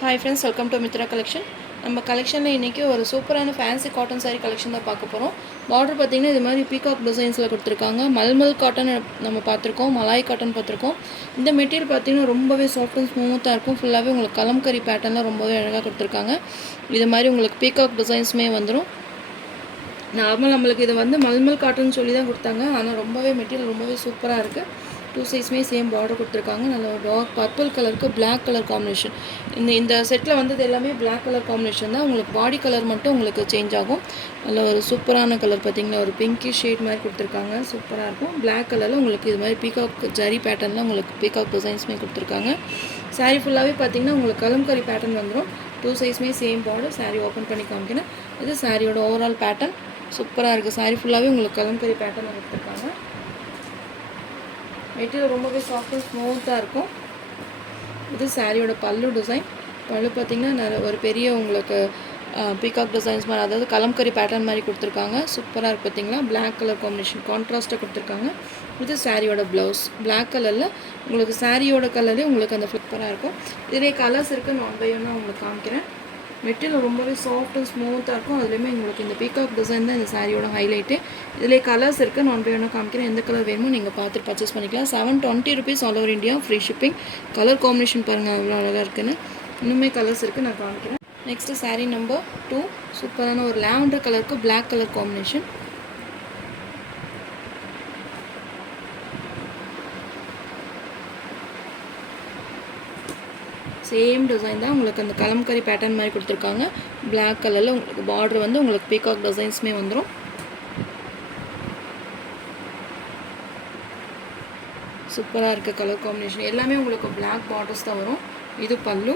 Hi friends, welcome to Mithra collection. நம்ம கலெக்ஷனில் இன்றைக்கி ஒரு சூப்பரான ஃபேன்சி காட்டன் சாரீ கலெக்ஷன் தான் பார்க்க போகிறோம். பார்டர் பார்த்திங்கன்னா இது மாதிரி பீகாக் டிசைன்ஸில் கொடுத்துருக்காங்க. மல்மல் காட்டன் நம்ம பார்த்துருக்கோம், மலாய் காட்டன் பார்த்துருக்கோம். இந்த மெட்டீரியல் பார்த்திங்கன்னா ரொம்பவே சாஃப்ட் அண்ட் ஸ்மூத்தாக இருக்கும். ஃபுல்லாகவே உங்களுக்கு கலம்கரி பேட்டர்னில் ரொம்பவே அழகாக கொடுத்துருக்காங்க. இது மாதிரி உங்களுக்கு பீகாக் டிசைன்ஸுமே வந்துடும். நார்மல் நம்மளுக்கு இது வந்து மல்மல் காட்டன் சொல்லி தான் கொடுத்தாங்க. ஆனால் ரொம்பவே மெட்டீரியல் ரொம்பவே சூப்பராக இருக்குது. 2 சைஸுமே சேம் பார்டர் கொடுத்துருக்காங்க. நல்ல ஒரு டார்க் பர்பிள் கலருக்கு பிளாக் கலர் காம்பினேஷன். இந்த செட்டில் வந்தது எல்லாமே பிளாக் கலர் காம்பினேஷன் தான். உங்களுக்கு பாடி கலர் மட்டும் உங்களுக்கு சேஞ்ச் ஆகும். நல்ல ஒரு சூப்பரான கலர் பார்த்திங்கன்னா ஒரு பிங்கி ஷேட் மாதிரி கொடுத்துருக்காங்க. சூப்பராக இருக்கும். பிளாக் கலரில் உங்களுக்கு இது மாதிரி பீகாக் ஜரி பேட்டர்னில் உங்களுக்கு பீகாக் டிசைன்ஸுமே கொடுத்துருக்காங்க. சாரீ ஃபுல்லாகவே பார்த்திங்கன்னா உங்களுக்கு கலம்கரி பேட்டர்ன் வந்துடும். 2 சைஸுமே சேம் பார்டர். சாரீ ஓப்பன் பண்ணி காமிக்கிறேன். இது சாரியோட ஓவரால் பேட்டர்ன் சூப்பராக இருக்குது. சாரீ ஃபுல்லாகவே உங்களுக்கு கலம்கரி பேட்டர்ன் கொடுத்துருக்காங்க. மெட்டீரியல் ரொம்பவே சாஃப்ட் அண்ட் ஸ்மூத்தாக இருக்கும். இது சாரியோட பல்லு டிசைன். பல்லு பார்த்திங்கன்னா ஒரு பெரிய உங்களுக்கு பீகாக் டிசைன்ஸ் மாதிரி, அதாவது கலம்கரி பேட்டர்ன் மாதிரி கொடுத்துருக்காங்க. சூப்பராக இருக்குது பார்த்திங்களா. பிளாக் கலர் காம்பினேஷன் கான்ட்ராஸ்ட்டாக கொடுத்துருக்காங்க. இது சாரியோட ப்ளவுஸ் பிளாக் கலரில் உங்களுக்கு சாரியோட கலரே உங்களுக்கு அந்த ஃப்ளிப்பராக இருக்கும். இதிலே கலர்ஸ் இருக்குது. நான் ஒன் உங்களுக்கு காமிக்கிறேன். மெட்டீரியல் ரொம்பவே சாஃப்ட் அண்ட் ஸ்மூத்தாக இருக்கும். அதுலேயுமே உங்களுக்கு இந்த பீகாக் டிசைன் தான் இந்த சாரியோட ஹைலைட்டு. இதிலே கலர்ஸ் இருக்குது. நான் ஒன் காமிக்கிறேன். எந்த கலர் வேணுமோ நீங்கள் பார்த்துட்டு பர்ச்சேஸ் பண்ணிக்கலாம். 720 rupees all over India, free shipping. Colour combination பாருங்கள் அவ்வளோ அழகாக இருக்குன்னு. இன்னுமே கலர்ஸ் இருக்குது, நான் காமிக்கிறேன். Next sari number 2. சூப்பரான ஒரு லாவெண்டர் கலருக்கு black colour combination. Same design தான். உங்களுக்கு அந்த கலம்கரி பேட்டர்ன் மாதிரி கொடுத்துருக்காங்க. பிளாக் கலரில் உங்களுக்கு பார்டர் வந்து உங்களுக்கு பீகாக் டிசைன்ஸுமே வந்துடும். சூப்பராக இருக்குது கலர் காம்பினேஷன். எல்லாமே உங்களுக்கு பிளாக் பார்டர்ஸ் தான் வரும். இது பல்லு,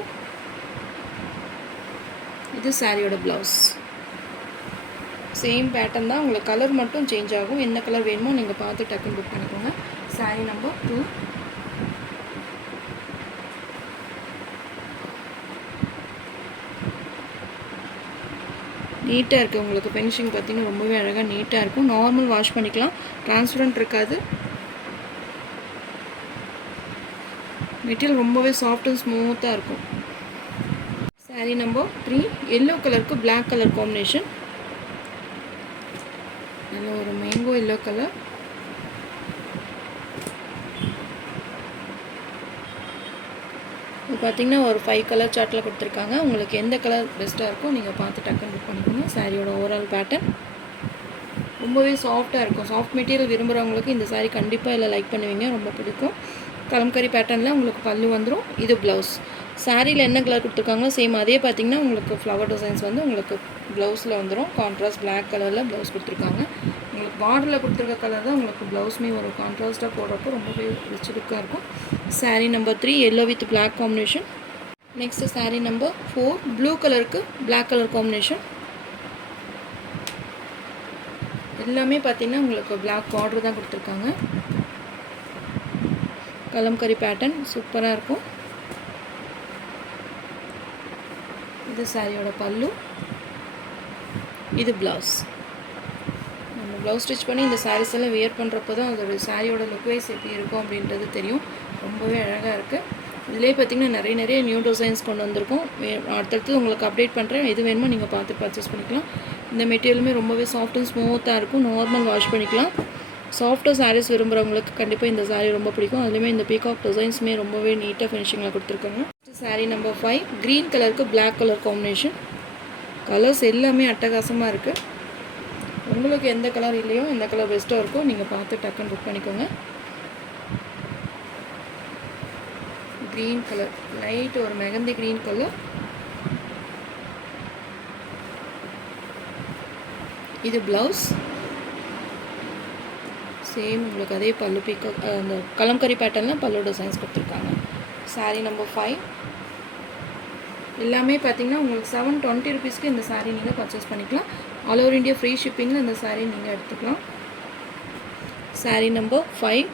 இது சாரியோட ப்ளவுஸ். சேம் பேட்டர்ன் தான். உங்களுக்கு கலர் மட்டும் சேஞ்ச் ஆகும். என்ன கலர் வேணுமோ நீங்கள் பார்த்து டக்குன்னு புக் பண்ணிக்கோங்க. சாரீ நம்பர் 2. நீட்டாக இருக்குது. உங்களுக்கு ஃபினிஷிங் பார்த்திங்கன்னா ரொம்பவே அழகாக நீட்டாக இருக்கும். நார்மல் வாஷ் பண்ணிக்கலாம். டிரான்ஸ்பரண்ட் இருக்காது. மெட்டீரியல் ரொம்பவே சாஃப்ட் அண்ட் ஸ்மூத்தாக இருக்கும். சாரீ நம்பர் 3. எல்லோ கலருக்கு பிளாக் கலர் காம்பினேஷன். நல்ல ஒரு மேங்கோ எல்லோ கலர். இது பார்த்திங்கன்னா ஒரு 5 கலர் சார்ட்டில் கொடுத்துருக்காங்க. உங்களுக்கு எந்த கலர் பெஸ்ட்டாக இருக்கோ நீங்கள் பார்த்து டக்குன்னு புக் பண்ணிக்கோங்க. சாரியோட ஓவரால் பேட்டர்ன் ரொம்பவே சாஃப்டாக இருக்கும். சாஃப்ட் மெட்டீரியல் விரும்புகிறவங்களுக்கு இந்த சாரீ கண்டிப்பாக இல்லை லைக் பண்ணுவீங்க, ரொம்ப பிடிக்கும். கலம்கரி பேட்டர்னில் உங்களுக்கு பல்லு வந்துடும். இது ப்ளவுஸ். சாரியில் என்ன கலர் கொடுத்துருக்காங்களோ சேம் அதே பார்த்திங்கன்னா உங்களுக்கு ஃப்ளவர் டிசைன்ஸ் வந்து உங்களுக்கு ப்ளவுஸில் வந்துடும். கான்ட்ராஸ்ட் பிளாக் கலரில் ப்ளவுஸ் கொடுத்துருக்காங்க. உங்களுக்கு பார்டரில் கொடுத்துருக்க கலர் தான் உங்களுக்கு ப்ளவுஸுமே ஒரு கான்ட்ராஸ்ட்டாக போடுறப்போ ரொம்பவே ரிச் லுக்காக இருக்கும். Sari number 3 yellow with black combination. Next sari number 4 blue கலருக்கு பிளாக் கலர் காம்பினேஷன். எல்லாமே பார்த்திங்கன்னா உங்களுக்கு பிளாக் பார்டர் தான் கொடுத்துருக்காங்க. கலம்கரி பேட்டர்ன் சூப்பராக இருக்கும். இது சாரியோட பல்லு, இது ப்ளவுஸ். நம்ம ப்ளவுஸ் ஸ்டிச் பண்ணி இந்த சாரீஸ் எல்லாம் வியர் பண்ணுறப்போ தான் அதோட சாரியோட லுக் வைஸ் எப்படி இருக்கும் அப்படின்றது தெரியும். ரொம்பவே அழகாக இருக்குது. இதிலே பார்த்திங்கன்னா நிறைய நியூ டிசைன்ஸ் கொண்டு வந்திருக்கோம். அடுத்தடுத்து உங்களுக்கு அப்டேட் பண்ணுறேன். எது வேணுமோ நீங்கள் பார்த்து பர்ச்சேஸ் பண்ணிக்கலாம். இந்த மெட்டீரியலுமே ரொம்பவே சாஃப்ட் அண்ட் ஸ்மூத்தாக இருக்கும். நார்மல் வாஷ் பண்ணிக்கலாம். சாஃப்டாக சாரீஸ் விரும்புகிறவங்களுக்கு கண்டிப்பாக இந்த சாரீ ரொம்ப பிடிக்கும். அதுலேயுமே இந்த பீகாக் டிசைன்ஸுமே ரொம்பவே நீட்டாக ஃபினிஷிங்கில் கொடுத்துருக்காங்க. சாரீ நம்பர் 5 க்ரீன் கலருக்கு பிளாக் கலர் காம்பினேஷன். கலர்ஸ் எல்லாமே அட்டகாசமாக இருக்குது. உங்களுக்கு எந்த கலர் இல்லையோ எந்த கலர் பெஸ்ட்டாக இருக்கோ நீங்கள் பார்த்து டக்குன்னு புக் பண்ணிக்கோங்க. க்ரீன் கலர் லைட் ஒரு மெகந்தி க்ரீன் கலர். இது ப்ளவுஸ். சேம் உங்களுக்கு அதே பல்லு பீகாக் அந்த கலம்கரி பேட்டர்னில் பல்லு டிசைன்ஸ் கொடுத்துருக்காங்க. சாரீ நம்பர் 5 எல்லாமே பார்த்திங்கன்னா உங்களுக்கு 720 rupeesக்கு இந்த சாரீ நீங்கள் பர்ச்சேஸ் பண்ணிக்கலாம். ஆல் ஓவர் இந்தியா ஃப்ரீ ஷிப்பிங்கில் இந்த சாரீ நீங்கள் எடுத்துக்கலாம். சாரீ நம்பர் 5